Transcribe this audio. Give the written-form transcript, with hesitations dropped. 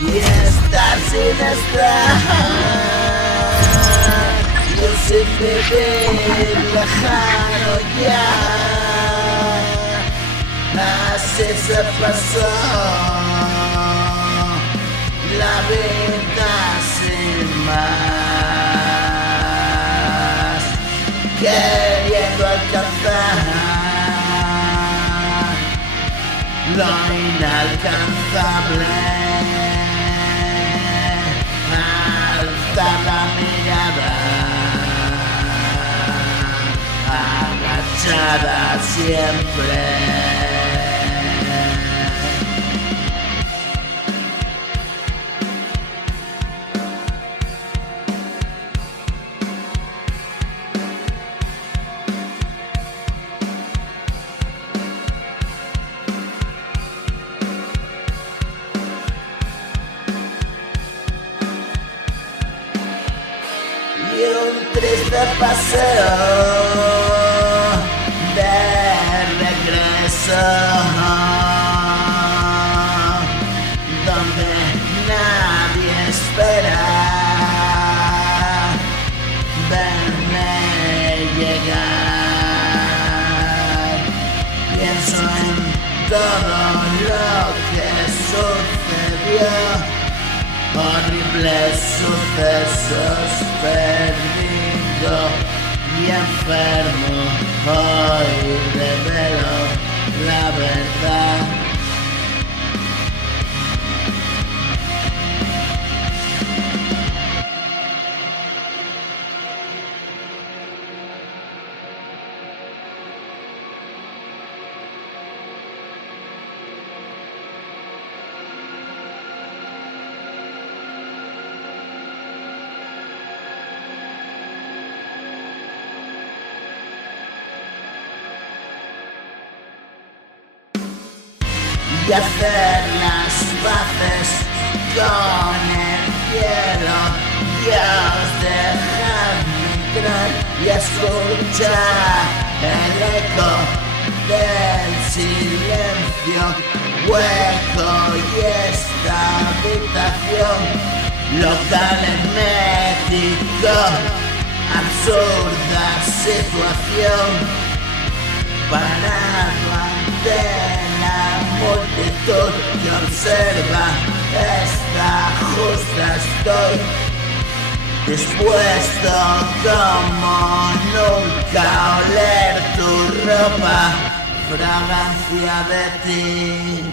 y estar sin estar. Yo sin vivir lejano ya, así se pasó la vida sin más, queriendo alcanzar lo inalcanzable. Alza la mirada, agachada siempre. Y un triste paseo de regreso, donde nadie espera verme llegar. Pienso en todo lo que sucedió, horribles sucesos, perdido y enfermo. Hoy revelo la verdad. Y hacer las paces con el cielo, Dios, dejadme entrar y escuchar el eco del silencio hueco y esta habitación local hermético, absurda situación, parado ante la multitud que observa esta justa. Estoy dispuesto como nunca a oler tu ropa, fragancia de ti.